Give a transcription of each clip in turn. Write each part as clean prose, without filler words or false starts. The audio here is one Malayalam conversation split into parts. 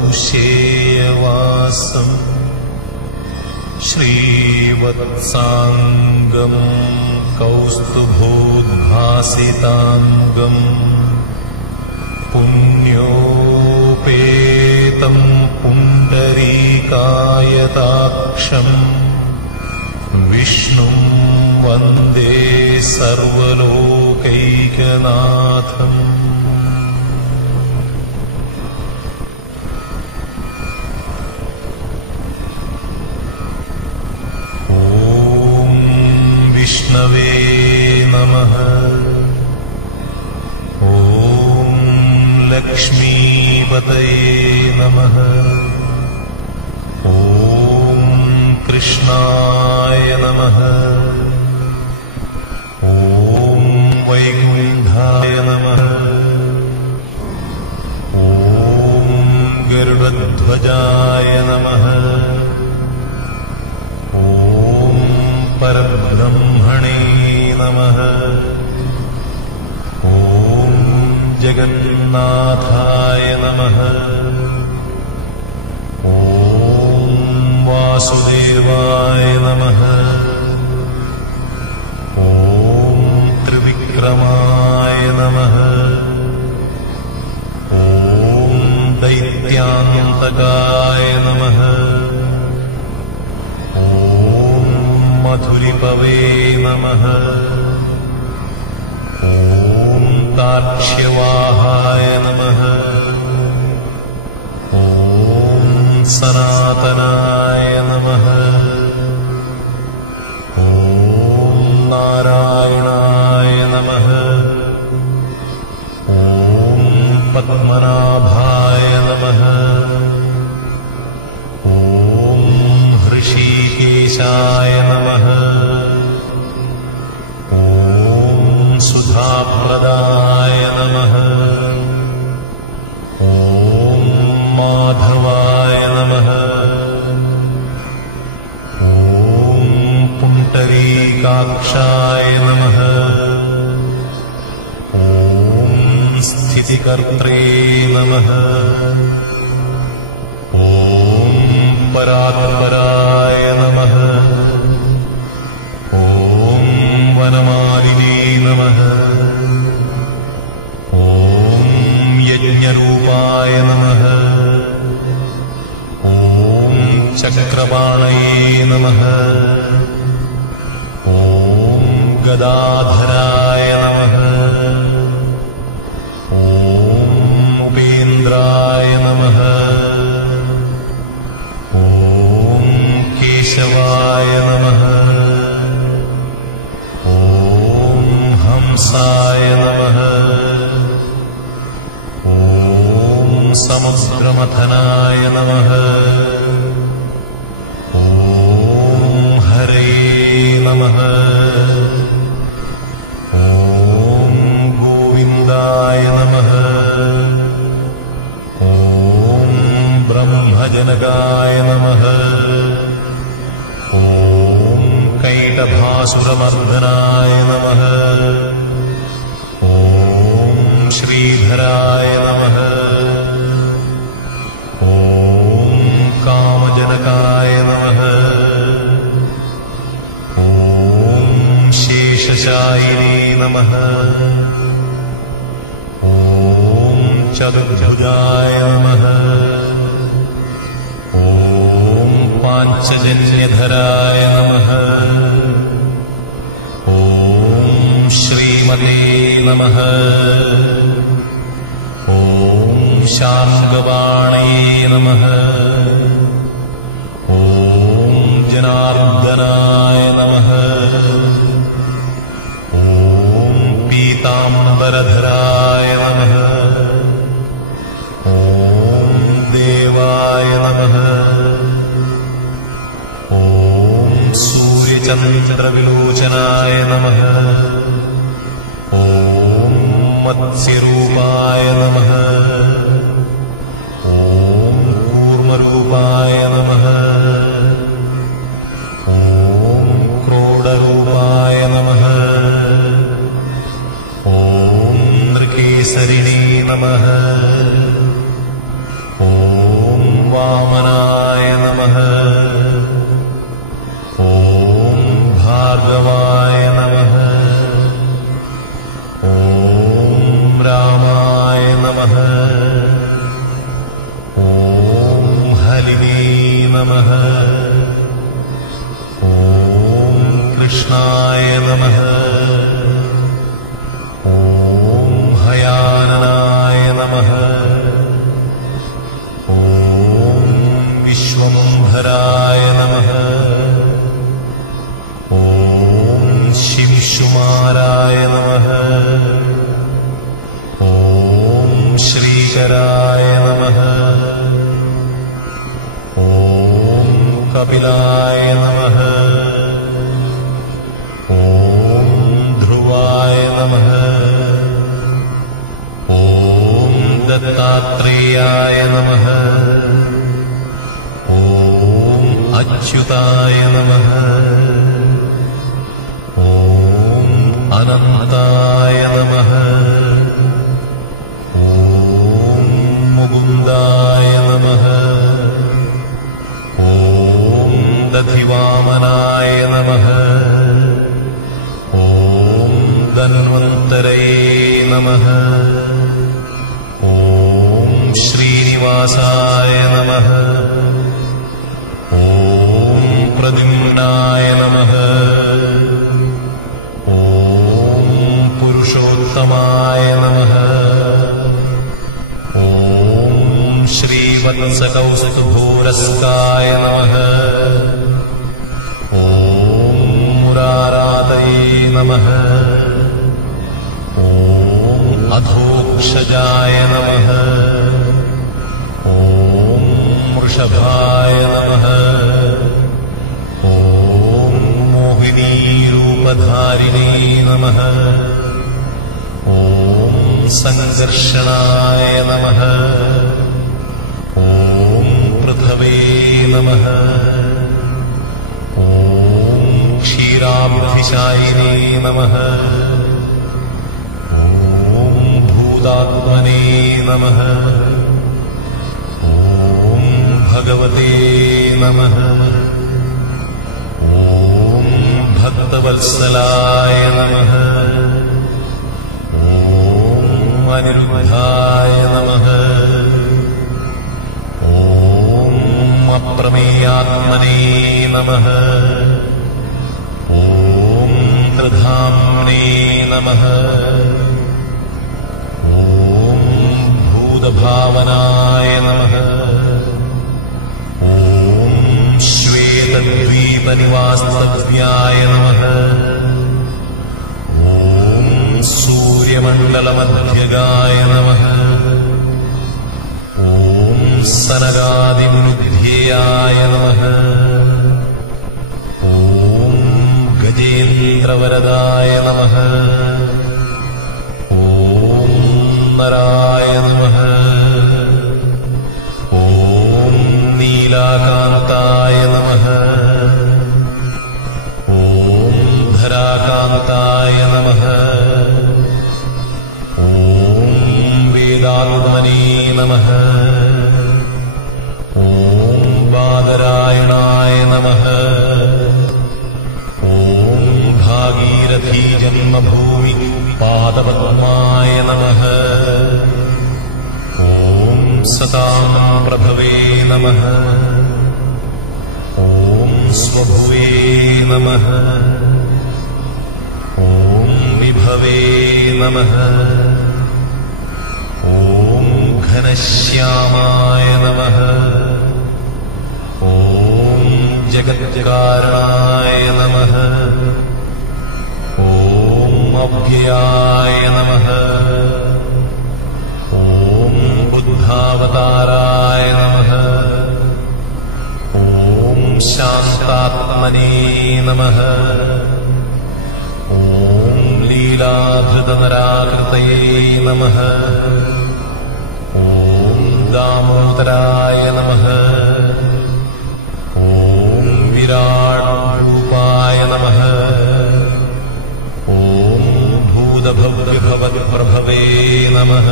कौशेयवासम् श्रीवत्साङ्गम् कौस्तुभोद्भासिताङ्गम् पुण्योपेतम् पुण्डरीकायताक्षम् विष्णुं वन्दे सर्वलोकैकनाथम्। ॐ विष्णवे नमः। ॐ लक्ष्मीपतये नमः। ॐ कृष्णाय नमः। ॐ वैकुण्ठाय नमः। ॐ गरुडध्वजाय नमः। ॐ परब्रह्मणे नमः। ॐ जगन्नाथाय नमः। ॐ वासुदेवाय नमः। ॐ त्रिविक्रमाय नमः। ॐ दैत्यान्तकाय नमः। ॐ मधुरिपवे नमः। ॐ तार्क्ष्यवाहाय नमः। ॐ सनातनाय नमः। ॐ नारायणाय नमः। ॐ पद्मनाभाय नमः। ॐ हृषीकेशाय नमः। ॐ सुधाप्रदाय नमः। ॐ माधवाय नमः। ॐ पुण्डरीकाक्षाय नमः। ॐ स्थितिकर्त्रे नमः। ॐ परात्पराय नमः। ॐ वनमालिने नमः। ॐ यज्ञरूपाय नमः। ॐ चक्रपाणये नमः। ॐ गदाधराय नमः। ॐ उपेन्द्राय नमः। ॐ केशवाय नमः। ॐ हंसाय नमः। ॐ समुद्रमथनाय नमः। ॐ हरे नमः। ॐ गोविन्दाय नमः। ॐ ब्रह्मजनकाय नमः। ॐ कैटभासुरमर्दनाय नमः। ॐ श्रीधराय नमः। ॐ कामजनकाय नमः। ॐ शेषशायिने नमः। ॐ चतुर्भुजाय नमः। ॐ पाञ्चजन्यधराय नमः। ॐ श्रीमते नमः। ॐ शार्ङ्गपाणये नमः। ॐ जनार्दनाय नमः। ॐ पीताम्बरधराय नमः। ॐ देवाय नमः। ॐ सूर्यचन्द्रविलोचनाय नमः। ॐ मत्स्यरूपाय नमः। ॐ कूर्मरूपाय नमः। ॐ क्रोडरूपाय नमः। ॐ नृकेसरिणे नमः। ॐ വാമനായ നമഃ. ഓം ഭാർഗവായ നമഃ. ഓം രാമായ നമഃ. ഓം ഹരിവേ നമഃ. ഓം കൃഷ്ണായ നമഃ. ഓം ഹയാനനായ നമഃ. ഓം വിശ്വംഭരായ നമഃ. ഓം ശിംശുമാരായ നമഃ. ഓം ശ്രീകരായ നമഃ. ഓം കപിലായ നമഃ. ഓം ധ്രുവായ നമഃ. ഓം ദത്താത്രേയായ നമഃ. ഓം അച്യുതായ നമഃ. ഓം അനന്തായ നമഃ. ഓം മുകുന്ദായ നമഃ. ഓം ദധിവാമനായ നമഃ. ഓം ധന്വന്തരയേ നമഃ. ഓം ശ്രീനിവാസായ നമഃ. ഓം പ്രദ്യുമ്നായ നമഃ. ഓം പുരുഷോത്തമായ നമഃ. ഓം ശ്രീവത്സകൗസ്തുഭൂരസ്കായ നമഃ. ഓം മുരാരാതയേ നമഃ. ഓം അധോക്ഷജായ നമഃ. ഓം വൃഷഭായ നമഃ. ഓം മോഹിനീരൂപധാരിണേ നമഃ. ഓം സംഘർഷണായ നമഃ. ഓം പൃഥവേ നമഃ. ഓം ക്ഷീരാബ്ധിശായിനേ നമഃ. ഓം ഭൂതാത്മനേ നമഃ. ഓം ഭഗവതേ നമഃ. ഓം ഭക്തവത്സലായ നമഃ. ഓം അനിരുദ്ധായ നമഃ. ഓം അപ്രമേയാത്മനേ നമഃ. ഓം ത്രിധാംനേ നമഃ. ഓം ഭൂതഭാവനായ നമഃ. ഓം ശ്വേതദ്വീപനിവാസ്തവ്യായ നമഃ. ഓം സൂര്യമണ്ഡലമധ്യഗായ നമഃ. ഓം സനകാദിമുനിധ്യേയായ നമഃ. ഓം ഗജേന്ദ്രവരദായ നമഃ. ഓം നരായ നമഃ. ഓം നീലാകാന്തായ നമഃ. ഓം ധരാകാന്തായ നമഃ. ഓം വേദാത്മനേ നമഃ. ഓം ബാദരായണായ നമഃ. ഓം ഭാഗീരഥീ ജന്മഭൂമി പാദപദ്മായ നമഃ. ഓം സതാം പ്രഭവേ നമഃ. ഓം സ്വഭുവേ നമഃ. ഓം വിഭവേ നമഃ. ഓം ഘനശ്യാമായ നമഃ. ഓം ജഗത്കാരണായ നമഃ. ഓം അവ്യയായ നമഃ. ഓം ബുദ്ധാവതാരായ നമഃ. ഓം ശാന്താത്മനേ നമഃ. ഓം ലീലാധൃതനരാകൃതയേ നമഃ. ഓം ദാമോദരായ നമഃ. ഓം വിരാട്രൂപായ നമഃ. ഓം ഭൂതഭവ്യഭവത്പ്രഭവേ നമഃ.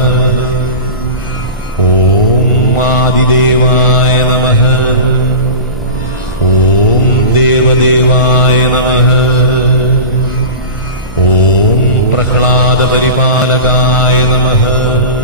ഓം ആദിദേവായ നമഃ. ധൂമകേതുവായ നമഃ. ഓം പ്രഹ്ലാദപരിപാലകായ നമഃ.